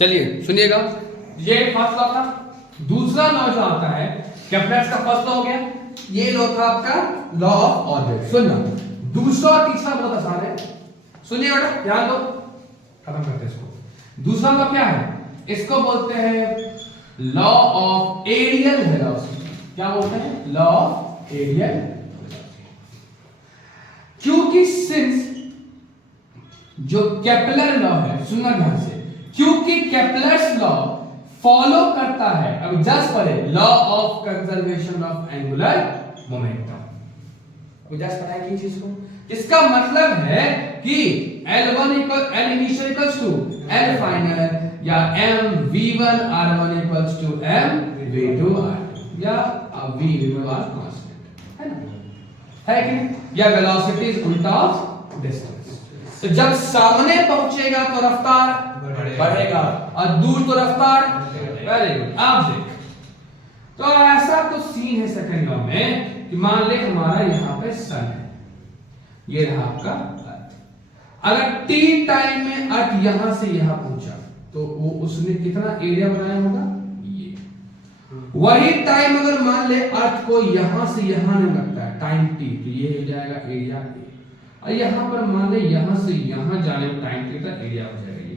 चलिए सुनिएगा, ये फर्स्ट लॉ था। दूसरा लॉ जो आता है केप्लर्स का फर्स्ट लॉ हो गया, ये लॉ था आपका लॉ ऑफ ऑर्बिट। सुनना, दूसरा और तीसरा बहुत आसान है, सुनिए बेटा ध्यान दो, खत्म करते हैं इसको। दूसरा लॉ क्या है? इसको बोलते हैं लॉ ऑफ एरियल वेलोसिटी। क्या बोलते हैं? Law of areal velocity. क्योंकि सिंस जो केपलर लॉ है, सुनना ध्यान से, क्योंकि केपलर्स लॉ फॉलो करता है, अब जस्ट पढ़े, law of conservation of angular momentum. Just पढ़ा है चीज को, इसका मतलब है कि L1 L initial equals to L final या M V1 R1 equals to M V2 R2 या V R कांस्टेंट है ना, है कि नहीं? या वेलोसिटी इज उल्टा ऑफ डिस्टेंस। तो जब सामने पहुंचेगा तो रफ्तार बढ़ेगा और दूर तो रफ्तार वेरी गुड। आप देख, तो ऐसा तो सीन है सेकंड लॉ में कि मान ले हमारा यहां पे सन है, ये रहा आपका अर्थ। अगर t टाइम में अर्थ यहां से यहां पहुंचा तो वो उसने कितना एरिया बनाया होगा? ये। वही टाइम अगर मान ले अर्थ को यहां से यहां में लगता है टाइम t, तो ये हो जाएगा एरिया a। और यहां पर मान ले यहां से यहां जाने में टाइम t का एरिया हो जाएगा ये।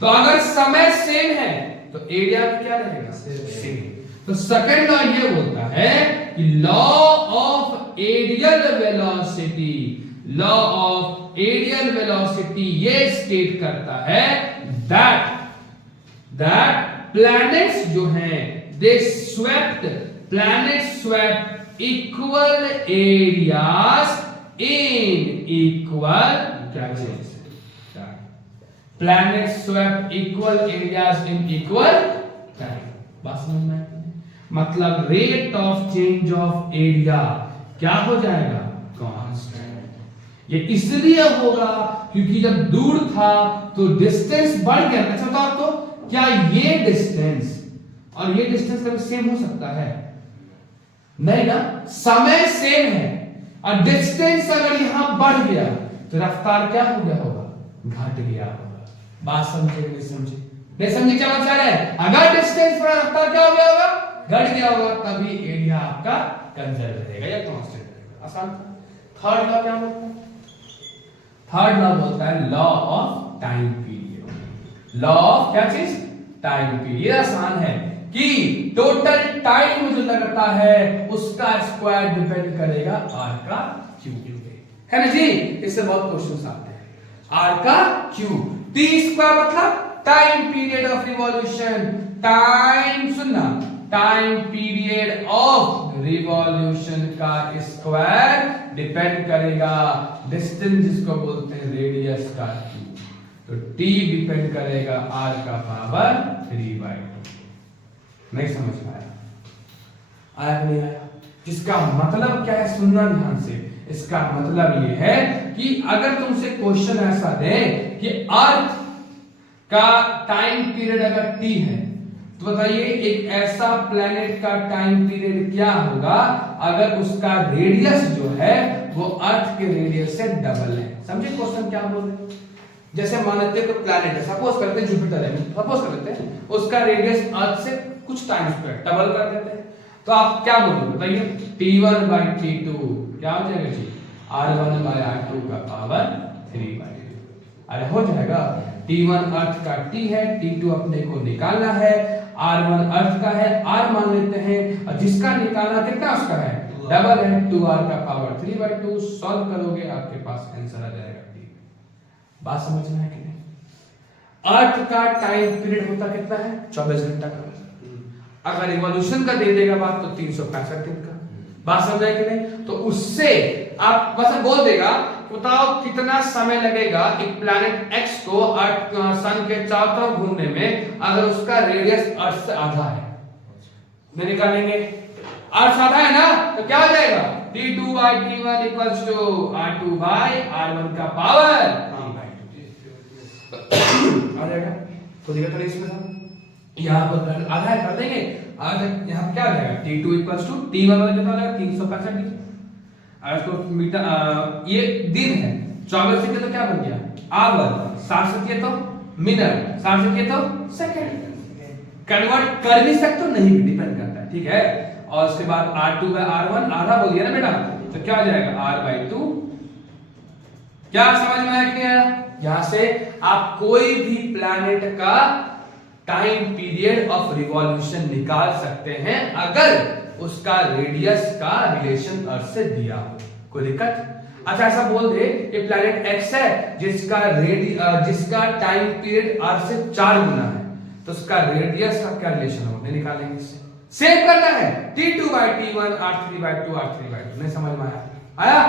तो अगर समय सेम है तो एरिया क्या रहेगा? सेम। तो सेकंड लॉ ये बोलता है कि law of areal velocity, law of areal velocity ये स्टेट करता है दैट प्लैनेट्स जो हैं they swept, planets swept equal areas in equal directions. Planets swept equal areas in equal time. बात समझ में आती है? मतलब rate of change of area क्या हो जाएगा? कांस्टेंट। ये इसलिए होगा क्योंकि जब दूर था तो डिस्टेंस बढ़ गया। अच्छा बताओ तो क्या ये डिस्टेंस और ये डिस्टेंस कभी सेम हो सकता है? नहीं ना, समय सेम है और डिस्टेंस अगर यहां बढ़ गया तो रफ्तार क्या हो गया होगा? घट गया होगा। बात समझे नहीं समझे? नहीं समझे क्या बचा रहे? अगर डिस्टेंस बढ़ा रफ्तार क्या हो गया होगा? घट गया होगा, तभी एरिया आपका कंजर्व रहेगा या कांस्टेंट रहेगा। आसान। थर्ड लॉ क्या बोलता है? थर्ड लॉ बोलता है law of time period. Law of क्या चीज? Time period. आसान है कि टोटल टाइम जो लगता है उसका स्क्वायर डिपेंड करेगा आर का क्यूब पे, है ना जी? इससे बहुत क्वेश्चंस आते हैं। आर का क्यूब, टी स्क्वायर मतलब time period of revolution. Time सुनना, टाइम पीरियड ऑफ रिवॉल्यूशन का स्क्वायर डिपेंड करेगा डिस्टेंस जिसको बोलते हैं रेडियस का क्यूब। तो टी डिपेंड करेगा आर का पावर 3/2। नहीं समझ में आया? आया नहीं आया? जिसका मतलब क्या है, सुनना ध्यान से। इसका मतलब ये है कि अगर तुमसे क्वेश्चन ऐसा दे कि अर्थ का टाइम पीरियड अगर t है तो बताइए एक ऐसा प्लेनेट का टाइम पीरियड क्या होगा अगर उसका रेडियस जो है वो अर्थ के रेडियस से डबल है। समझे क्वेश्चन क्या बोल रहे? जैसे मान लेते हैं कोई प्लेनेट है, सपोज करते हैं जुपिटर है, सपोज कर लेते हैं, उसका रेडियस अर्थ से कुछ टाइम स्क्वायर डबल कर देते हैं, तो आप क्या बोलोगे बताइए? t1/t2 क्या हो जाएगा जी? r1/r2 का पावर 3/2। अरे हो जाएगा। t1 अर्थ का t है, t2 अपने को निकालना है, r1 अर्थ का है, r मान लेते हैं, और जिसका निकालना कितना उसका है? डबल है, 2r का पावर 3/2। सॉल्व करोगे आपके पास आंसर आ जाएगा t। बात समझ में है कि नहीं? अर्थ का टाइम पीरियड होता कितना है? 24 घंटा का। अगर रिवॉल्यूशन का दे देगा बात तो 365 दिन का। बात समझ आई कि नहीं? तो उससे आप बस बोल देगा बताओ कितना समय लगेगा एक प्लैनेट एक्स को अर्थ सन के चारों तरफ घूमने में अगर उसका रेडियस अर्थ से आधा है। मैं निकालेंगे, अर्थ आधा है ना, तो क्या हो जाएगा? t2/t1 इक्वल्स टू r2/r1 का पावर 3/2 आ जाएगा। तो देखा थोड़ा इसमें यहाँ पर आधा कर देंगे, आधा यहाँ क्या आ जाएगा? t2 इक्वल्स टू t1 वाला कितना आ जाएगा? 365 डिग्री। अगर इसको मीटर ये दिन है, 24 से तो क्या बन गया? आवर 60 से किया तो मिनट, 60 से किए तो सेकंड। कन्वर्ट कर भी सकते हो, नहीं भी, डिपेंड करता है, ठीक है। और उसके बाद R2 by R1 आधा बोल दिया ना बेटा, तो क्या हो जाएगा R/2। क्या समझ में आया कि नहीं आया? यहां से आप कोई भी प्लैनेट का टाइम पीरियड ऑफ रिवॉल्यूशन निकाल सकते हैं अगर उसका रेडियस का रिलेशन अर्थ से दिया हो। कोई दिक्कत? अच्छा ऐसा बोल दे ये प्लैनेट एक्स है जिसका टाइम पीरियड अर्थ से 4 गुना है, तो उसका रेडियस का क्या रिलेशन होगा, निकालेंगे इससे। सेव करना है T2/T1 R3/2 R3/2। नहीं समझ में आया?